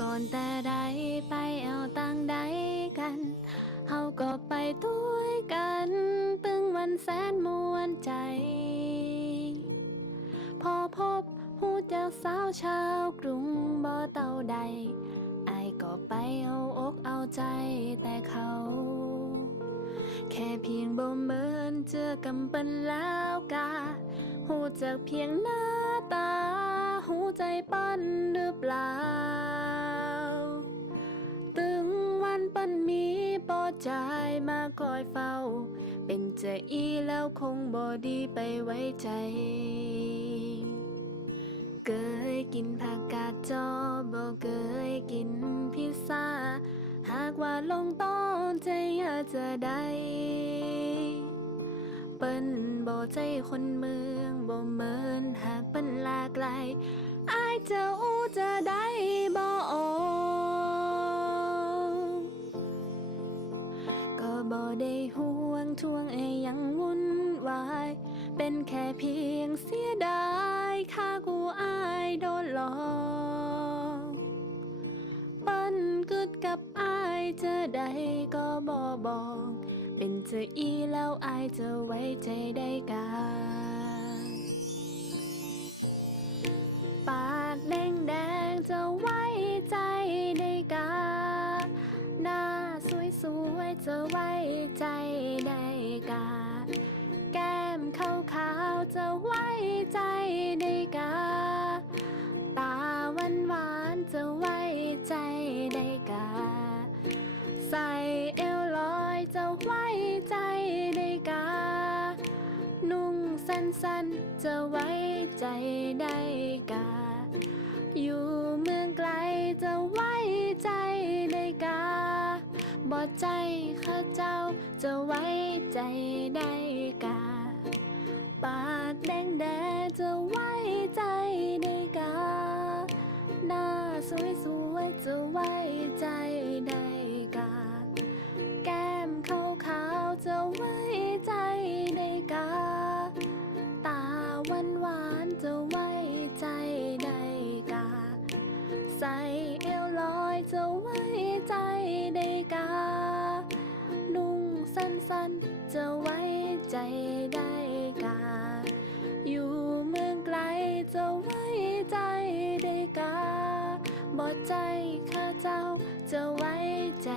ก่อนแต่ใดไปเอาตังใดกัน เฮาก็ไปด้วยกันตึงวันแสนมวนใจ พอพบหูจากสาวชาวกรุงบ่เต่าใดไอก็ไปเอาอกเอาใจแต่เขา แค่เพียงบ่เมินเจอกำปันแล้วกาหูจากเพียงหน้าตา หูใจปั้นหรือเปล่า มาคอยเฝ้า เป็นจาอีแล้วคงบ่ดีไปไว้ใจเคยกินผักกาดจอบ่เคยกินพิซซ่า หากว่าลงต้อนใจอยากจะได้เปิ้นบ่ใจคนเมืองบ่เหมินหากเปิ้นลากลอายจะอู้จะได้ ได้ห่วงทวงไอ้ยังวุ่นวาย เป็นแค่เพียงเสียดายค่ากูอายโดนหลอกปั้นกึดกับอายจอใดก็บ่บอก เป็นจออีแล้วอายจะไว้ใจได้กาปากแดงแดงจะไว้ สวยจะไว้ใจได้กา แก้มขาวขาวๆจะไว้ใจได้กา ตาหวานหวานๆจะไว้ใจได้กา ใส่เอวลอยจะไว้ใจได้กา นุ่งสั้นๆจะไว้ใจได้กา อยู่เมืองไกลจะไว้ บอดใจข้าเจ้าจะไว้ใจได้กา ปากแดงแดงจะไว้ใจได้กา หน้าสวยสวยๆจะไว้ใจได้กา แก้มขาวขาวๆจะไว้ใจได้กา ตาหวานหวานๆจะไว้ใจได้กา ใส่เอวลอยจะไว้ใจได้กา สั้นๆ จะไว้ใจได้กา อยู่เมืองไกลจะไว้ใจได้กาบอดใจข้าเจ้าจะไว้ใจ